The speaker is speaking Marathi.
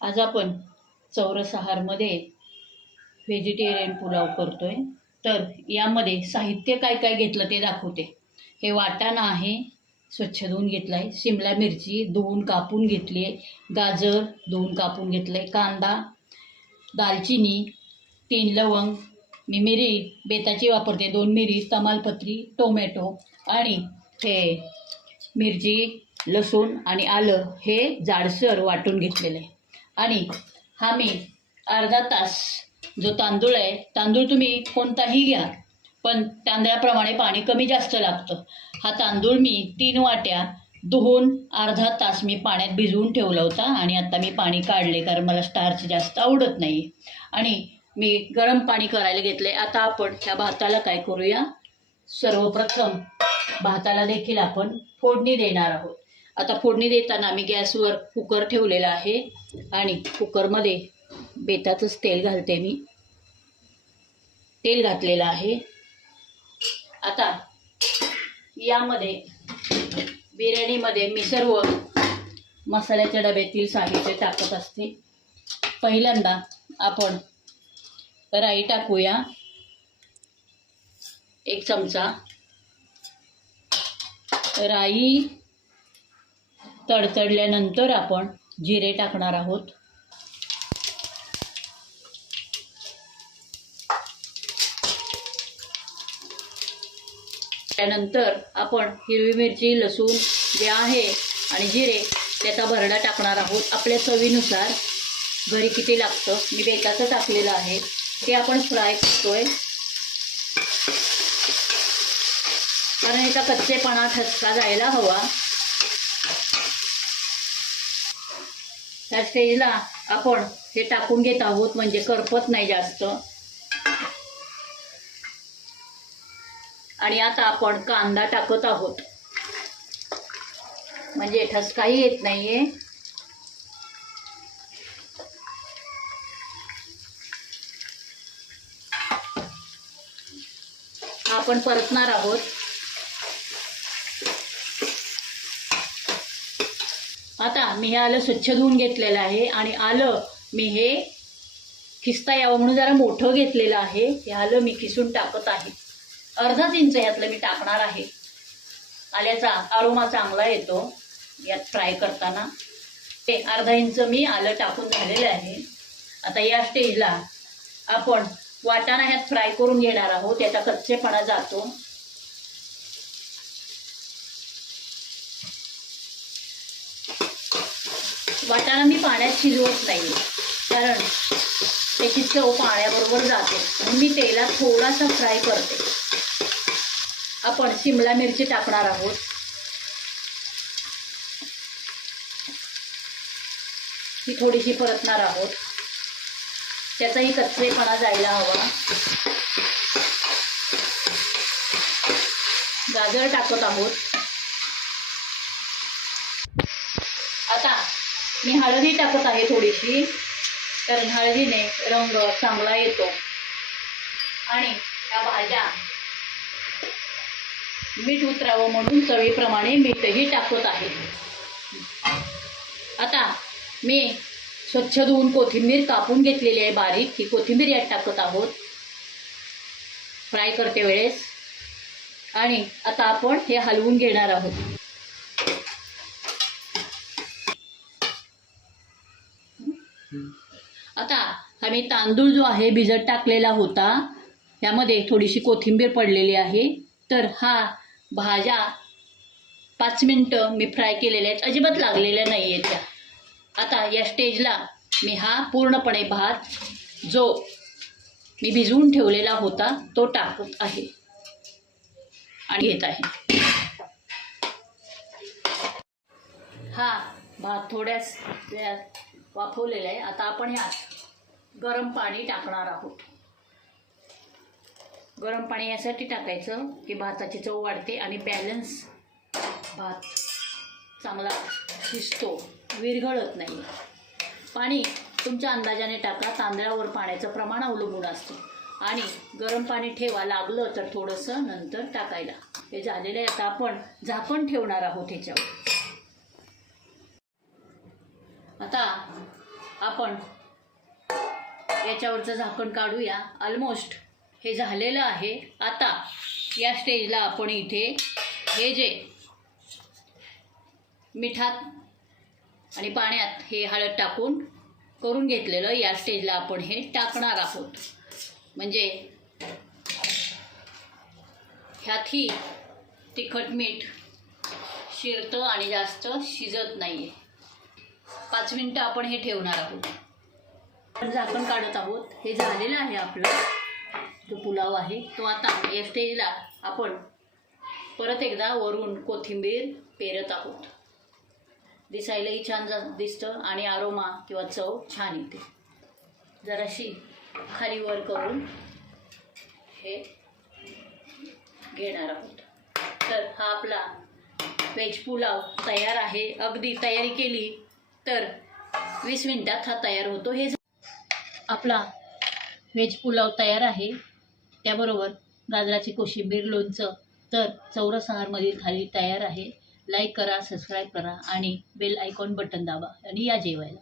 आज आपण चौरस आहारमध्ये व्हेजिटेरियन पुलाव आहे तर यामध्ये साहित्य काय काय घेतलं ते दाखवते. हे वाटाणा आहे स्वच्छ धुवून घेतला आहे शिमला मिरची धुवून कापून घेतली आहे. गाजर धुवून कापून घेतलं आहे कांदा दालचिनी तीन लवंग मी मिरी बेताची वापरते. दोन मिरी तमालपत्री टोमॅटो आणि हे मिरची लसूण आणि आलं हे जाडसर वाटून घेतलेलं आहे. आणि हा मी अर्धा तास जो तांदूळ आहे तांदूळ तुम्ही कोणताही घ्या पण तांदळाप्रमाणे पाणी कमी जास्त लागतं. हा तांदूळ मी तीन वाट्या धुवून अर्धा तास मी पाण्यात भिजवून ठेवला होता आणि आता मी पाणी काढले कारण मला स्टार्च जास्त आवडत नाही. आणि मी गरम पाणी करायला घेतले आता आपण ह्या भाताला काय करूया? सर्वप्रथम भाताला देखील आपण फोडणी देणार आहोत. आता फोडणी देताना मी गॅसवर कुकर ठेवलेला आहे आणि कुकरमध्ये बेताचंच तेल घालते मी. तेल घातलेलं आहे. आता यामध्ये बिर्याणीमध्ये मी सर्व मसाल्याच्या डब्यातील साहित्य टाकत असते. पहिल्यांदा आपण राई टाकूया. एक चमचा राई तडतडल्यानंतर आपण जिरे टाकणार आहोत. त्यानंतर आपण हिरवी मिरची लसूण जे आहे आणि जिरे त्याचा भरडा टाकणार आहोत. आपल्या चवीनुसार. घरी किती लागतं? मी बेताचं टाकलेलं आहे. ते आपण फ्राय करतोय. कारण याचा कच्चेपणा ठसका जायला हवा. या स्टेजला आपण हे टाकून घेत आहोत म्हणजे करपत नाही जास्त. आणि आता आपण कांदा टाकत आहोत. म्हणजे ठसकाही येत नाहीये. आपण परतणार आहोत. आता मी हे आलं स्वच्छ धुवून घेतलेलं आहे आणि आलं मी हे खिस्ता यावं म्हणून जरा मोठं घेतलेलं आहे. हे आलं मी खिसून टाकत आहे. अर्धाच इंच यातलं मी टाकणार आहे. आल्याचा अरोमा चांगला येतो. यात फ्राय करताना. ते अर्धा इंच मी आलं टाकून झालेलं आहे. आता या स्टेजला आपण वाटाणा ह्यात फ्राय करून घेणार आहोत. याचा कच्चेपणा जातो. वाटाणा मी पाण्यात शिजवत नाही कारण त्याची चव पाण्याबरोबर जाते. म्हणून मी तेलात थोडासा फ्राय करते. आपण शिमला मिरची टाकणार आहोत. ही थोडीशी परतणार आहोत. त्याचाही कच्चेपणा जायला हवा. गाजर टाकत आहोत आता मी हळदी टाकत आहे थोडीशी कारण हळदीने रंग चांगला येतो. आणि त्या भाज्या मीठ उतरावं म्हणून चवीप्रमाणे मीठही टाकत आहे. आता मी स्वच्छ धुवून कोथिंबीर कापून घेतलेली आहे बारीक ही कोथिंबीर यात टाकत आहोत. फ्राय करते वेळेस. आणि आता आपण हे हलवून घेणार आहोत. आणि आम्ही तांदूळ जो आहे भिजत टाकलेला होता. यामध्ये थोडीशी कोथिंबीर पडलेली आहे. तर हा भाज्या पाच मिनटं मी फ्राय केलेल्या आहेत. अजिबात लागलेल्या नाही आहेत त्या. आता या स्टेजला मी हा पूर्णपणे भात जो मी भिजवून ठेवलेला होता तो टाकत आहे. आणि घेत आहे. हा भात थोड्याच वेळात वाफवलेला आहे. आता आपण या गरम पाणी टाकणार आहोत. गरम पाणी यासाठी टाकायचं की भाताची चव वाढते आणि बॅलन्स भात चांगला शिजतो विरघळत नाही. पाणी तुमच्या अंदाजाने टाका तांदळावर पाण्याचं प्रमाण अवलंबून असतं. आणि गरम पाणी ठेवा लागलं तर थोडंसं नंतर टाकायला. हे झालेलं आहे आता आपण झाकण ठेवणार आहोत ह्याच्यावर. आता आपण याच्यावरचं झाकण काढूया. ऑलमोस्ट हे झालेलं आहे. आता या स्टेजला आपण इथे हे जे मिठात आणि पाण्यात हे हळद टाकून करून घेतलेलं या स्टेजला आपण हे टाकणार आहोत. म्हणजे ह्यातही तिखट मीठ शिरतं आणि जास्त शिजत नाही आहे पाच मिनटं आपण हे ठेवणार आहोत. झाकण काढत आहोत. हे झालेलं आहे आपलं. जो पुलाव आहे तो आता या स्टेजला आपण परत एकदा वरून कोथिंबीर पेरत आहोत. दिसायलाही छान जा दिसतं आणि आरोमा किंवा चव छान येते. जराशी खाली वर करून हे घेणार आहोत. तर हा आपला व्हेज पुलाव तयार आहे. अगदी तयारी केली तर वीस मिनिटात हा तयार होतो. हे आपला व्हेज पुलाव तयार आहे. त्याबरोबर गाजराची कोशिंबीर लोणचं तर चौरसहारमधील थाळी तयार आहे. लाईक करा सबस्क्राईब करा आणि बेल आयकॉन बटन दाबा आणि या जेवायला.